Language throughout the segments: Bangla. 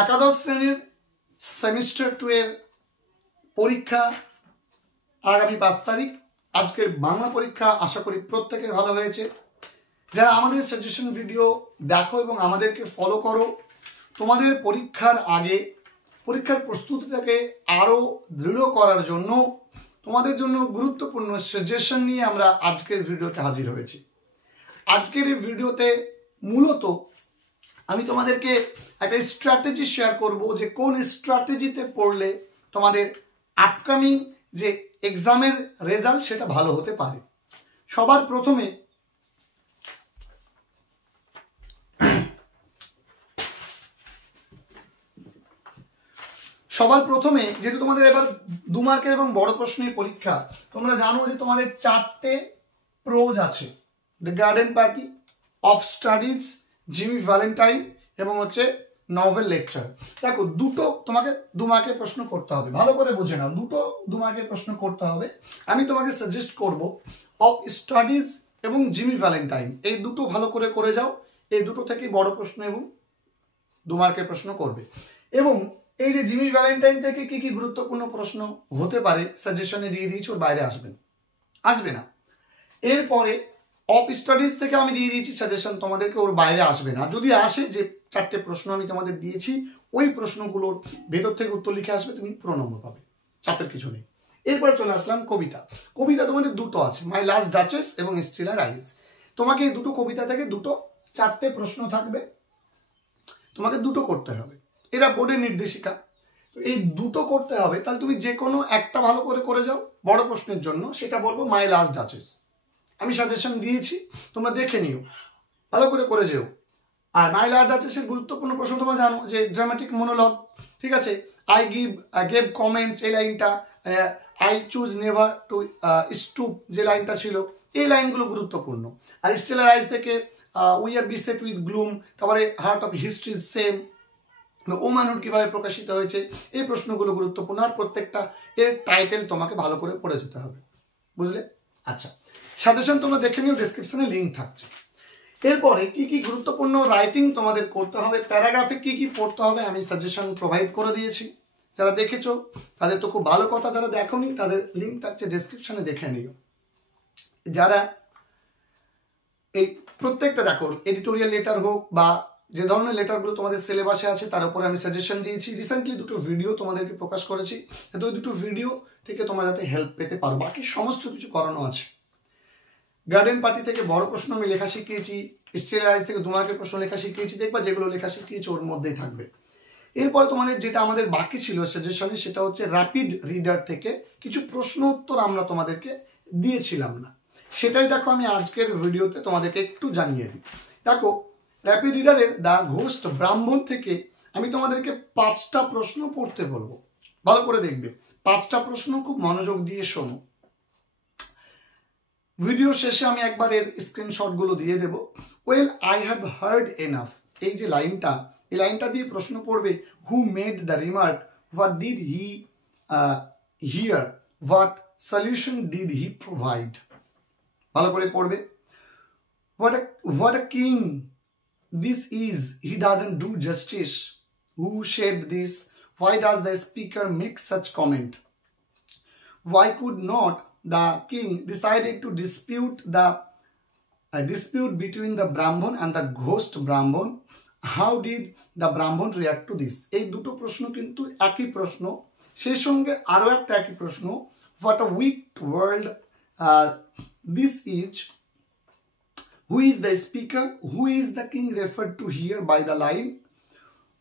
একাদশ শ্রেণীর সেমিস্টার 2 এর পরীক্ষা আগামী 5 তারিখ। আজকের বাংলা পরীক্ষা আশা করি প্রত্যেকের ভালো হয়েছে। যারা আমাদের সাজেশন ভিডিও দেখো এবং আমাদেরকে ফলো করো, তোমাদের পরীক্ষার আগে পরীক্ষার প্রস্তুতিটাকে আরও দৃঢ় করার জন্য তোমাদের জন্য গুরুত্বপূর্ণ সাজেশন নিয়ে আমরা আজকের ভিডিওতে হাজির হয়েছি। আজকের এই ভিডিওতে মূলত আমি তোমাদেরকে একটা স্ট্র্যাটেজি শেয়ার করব যে কোন স্ট্র্যাটেজিতে পড়লে তোমাদের আপকামিং যে এক্সামের রেজাল্ট সেটা ভালো হতে পারে। সবার প্রথমে যেহেতু তোমাদের এবার 2 মার্কের এবং বড় প্রশ্নের পরীক্ষা, তোমরা জানো যে তোমাদের 4টে প্রোজ আছে, the garden party, of studies, Jimmy Valentine এবং হচ্ছে নভেল লেকচার। দেখো দুটো তোমাকে 2 মার্কের প্রশ্ন করতে হবে, ভালো করে বুঝে নাও, দুটো 2 মার্কের প্রশ্ন করতে হবে। আমি তোমাকে সাজেস্ট করব অফ স্টাডিজ এবং জিমি ভ্যালেন্টাইন, এই দুটো ভালো করে করে যাও। এই দুটো থেকেই বড় প্রশ্ন এবং 2 মার্কের প্রশ্ন করবে। এবং এই যে জিমি ভ্যালেন্টাইন থেকে কি কি গুরুত্বপূর্ণ প্রশ্ন হতে পারে সাজেশনে দিয়ে দিয়েছি, ওর বাইরে আসবে না। এরপরে অফ স্টাডিজ থেকে আমি দিয়ে দিয়েছি সাজেশন তোমাদেরকে, ওর বাইরে আসবে না। যদি আসে, যে 4টে প্রশ্ন আমি তোমাদের দিয়েছি ওই প্রশ্নগুলোর ভেতর থেকে উত্তর লিখে আসবে, তুমি পুরো নম্বর পাবে, চাপের কিছু নেই। এরপর চলে আসলাম কবিতা। তোমাদের দুটো আছে, মাই লাস্ট ডাচেস এবং স্টিলার আইস। তোমাকে এই দুটো কবিতা থেকে 4টে প্রশ্ন থাকবে, তোমাকে দুটো করতে হবে। এরা বোর্ডের নির্দেশিকা, এই দুটো করতে হবে। তাহলে তুমি যে কোনো একটা ভালো করে যাও বড় প্রশ্নের জন্য, সেটা বলবো মাই লাস্ট ডাচেস। আমি সাজেশন দিয়েছি, তোমরা দেখে নিও, ভালো করে যেও। আর মাই লাস্ট ডাচেসের গুরুত্বপূর্ণ প্রশ্ন তোমরা জানো যে ড্রামাটিক মনোলগ, ঠিক আছে। আই গেভ কমেন্টস, এই লাইনটা, I choose never to stoop যে লাইনটা ছিল, এই লাইনগুলো গুরুত্বপূর্ণ। আর স্টিলার আইস থেকে we are beset with gloom, তারপরে হার্ট অফ হিস্ট্রি সেম, ও মানুষ কিভাবে প্রকাশিত হয়েছে, এই প্রশ্নগুলো গুরুত্বপূর্ণ। আর প্রত্যেকটা এর টাইটেল তোমাকে ভালো করে পড়ে যেতে হবে, বুঝলে? আচ্ছা, সাজেশন তোমরা দেখে নিও, ডেসক্রিপশনে লিঙ্ক থাকছে। এরপরে কি কি গুরুত্বপূর্ণ রাইটিং তোমাদের করতে হবে, প্যারাগ্রাফে কি কি পড়তে হবে আমি সাজেশন প্রোভাইড করে দিয়েছি। যারা দেখেছো তাদের তো খুব ভালো কথা, যারা দেখোনি তাদের লিঙ্ক থাকছে ডেসক্রিপশনে, দেখে নিও। যারা এই প্রত্যেকটা দেখো, এডিটোরিয়াল লেটার হোক বা যে ধরনের লেটারগুলো তোমাদের সিলেবাসে আছে তার উপরে আমি সাজেশন দিয়েছি। রিসেন্টলি 2টো ভিডিও তোমাদেরকে প্রকাশ করেছি, যাতে ওই 2টো ভিডিও থেকে তোমরা যাতে হেল্প পেতে পারো। বাকি সমস্ত কিছু করানো আছে। গার্ডেন পার্টি থেকে বড় প্রশ্ন আমি লেখা শিখিয়েছি, স্টিলার আইস থেকে 2 মার্কের প্রশ্ন লেখা শিখিয়েছি। দেখবা যেগুলো লেখা শিখিয়েছি ওর মধ্যেই থাকবে। এরপরে তোমাদের যেটা আমাদের বাকি ছিল সাজেশনে, সেটা হচ্ছে র্যাপিড রিডার থেকে কিছু প্রশ্ন উত্তর আমরা তোমাদেরকে দিয়েছিলাম না, সেটাই দেখো আমি আজকের ভিডিওতে তোমাদেরকে একটু জানিয়ে দিই। দেখো, র্যাপিড রিডারের দ্য ঘোস্ট ব্রাহ্মণ থেকে আমি তোমাদেরকে 5টা প্রশ্ন পড়তে বলবো, ভালো করে দেখবে। 5টা প্রশ্ন খুব মনোযোগ দিয়ে শোনো। ভিডিও শেষে আমি একবার এর স্ক্রিনশটগুলো দিয়ে দেব। Well I have heard enough, এই যে লাইনটা, এই লাইনটা দিয়ে প্রশ্ন পড়বে, who made the remark, what did he hear, what solution did he provide. ভালো করে পড়বে। What a king this is, he doesn't do justice, who said this, why does the speaker make such comment, why could not the king decided to dispute between the Brahman and the ghost Brahman, how did the Brahman react to this। এই দুটো প্রশ্ন কিন্তু একই প্রশ্ন, সেই সঙ্গে আরো একটা একই প্রশ্ন, what a wicked world this is, who is the speaker, who is the king referred to here by the line,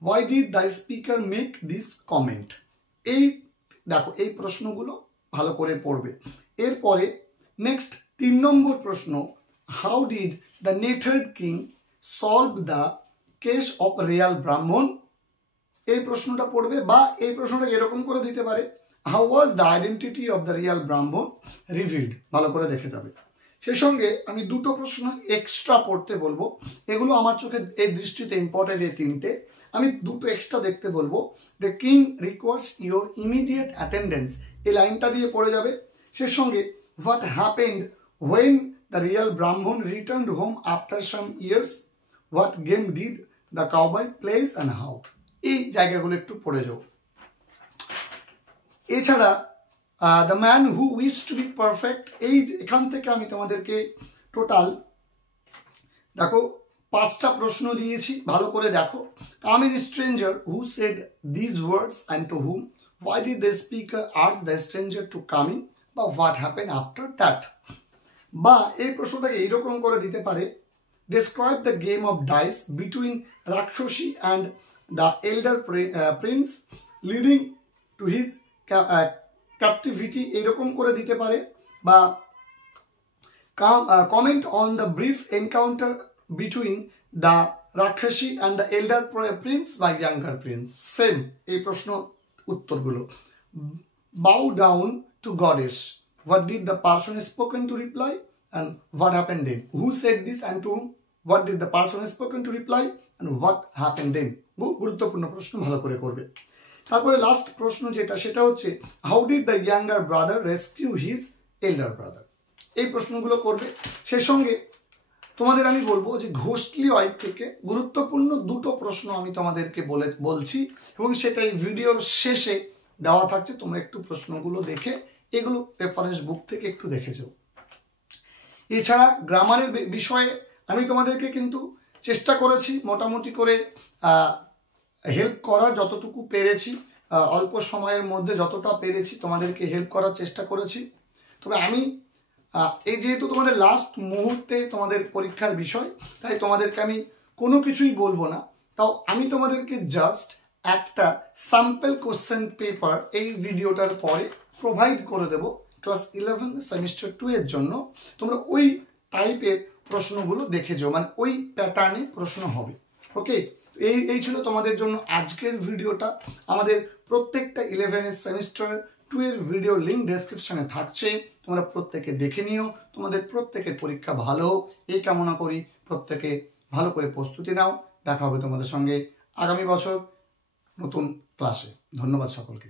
why did the speaker make this comment। এই দেখো, এই প্রশ্নগুলো ভালো করে পড়বে। এরপরে নেক্সট 3 নম্বর প্রশ্ন, how did the native king solve the case of real Brahman। এই প্রশ্নটা পড়বে, বা এই প্রশ্নটা এরকম করে দিতে পারে, how was the identity of the real Brahman revealed। ভালো করে দেখে যাবে। সেই সঙ্গে আমি 2টো প্রশ্ন এক্সট্রা পড়তে বলবো, এগুলো আমার চোখে এই দৃষ্টিতে ইম্পর্টেন্ট। এই 3টে আমি 2টো এক্সট্রা দেখতে বলবো। The king requires your immediate attendance, এই লাইনটা দিয়ে পড়ে যাবে। সেই সঙ্গে what happened when the real Brahmin returned home after some years, what game did the cowboy place and how. এই জায়গাগুলো একটু পড়ে যাও। এছাড়া the man who wish to be perfect, এই এখান থেকে আমি তোমাদেরকে টোটাল দেখো 5টা প্রশ্ন দিয়েছি, ভালো করে দেখো। Come in stranger who said these words and to whom, why did the speaker ask the stranger to come in, বা হোয়াট হ্যাপেন আফটার দ্যাট। বা এই প্রশ্নটাকে এইরকম করে দিতে পারে, describe the game of dice between Rakshasi and the elder prince leading to his captivity, এরকম করে দিতে পারে। বা comment on the brief encounter between the Rakshasi and the elder prince by younger prince, same এই প্রশ্ন উত্তরগুলো। bow down to goddess, what did the person spoken to reply and what happened then, who said this and to whom, what did the person spoken to reply and what happened then। গুরুত্বপূর্ণ প্রশ্ন, ভালো করে করবে। তারপরে লাস্ট প্রশ্ন যেটা, সেটা হচ্ছে how did the younger brother rescue his elder brother, এই প্রশ্নগুলো করবে। সেই সঙ্গে তোমাদের আমি বলবো যে ঘোষলি ওয়াইফ থেকে গুরুত্বপূর্ণ 2টো প্রশ্ন আমি তোমাদেরকে বলছি, এবং সেটা এই ভিডিওর শেষে দেওয়া থাকছে, তোমরা একটু প্রশ্নগুলো দেখে এগুলো রেফারেন্স বুক থেকে একটু দেখে যাও। এছাড়া গ্রামারের বিষয়ে আমি তোমাদেরকে কিন্তু চেষ্টা করেছি মোটামুটি করে হেল্প করার, যতটুকু পেরেছি, অল্প সময়ের মধ্যে যতটা পেরেছি তোমাদেরকে হেল্প করার চেষ্টা করেছি। তবে আমি এই যেহেতু তোমাদের লাস্ট মুহূর্তে তোমাদের পরীক্ষার বিষয়, তাই তোমাদেরকে আমি কোনো কিছুই বলবো না, তাও আমি তোমাদেরকে জাস্ট একটা স্যাম্পল কোশ্চেন পেপার এই ভিডিওটার পরে প্রোভাইড করে দেব ক্লাস 11 সেমিস্টার 2 এর জন্য। তোমরা ওই টাইপের প্রশ্নগুলো দেখে যাও, মানে ওই প্যাটার্নে প্রশ্ন হবে। ওকে, এই ছিল তোমাদের জন্য আজকের ভিডিওটা। আমাদের প্রত্যেকটা 11 সেমিস্টার 2 এর ভিডিও লিঙ্ক ডেসক্রিপশনে থাকছে, তোমরা প্রত্যেকে দেখে নিও। তোমাদের প্রত্যেকের পরীক্ষা ভালো হোক এই কামনা করি। প্রত্যেকে ভালো করে প্রস্তুতি নাও। দেখা হবে তোমাদের সঙ্গে আগামী বছর নতুন ক্লাসে। ধন্যবাদ সকলকে।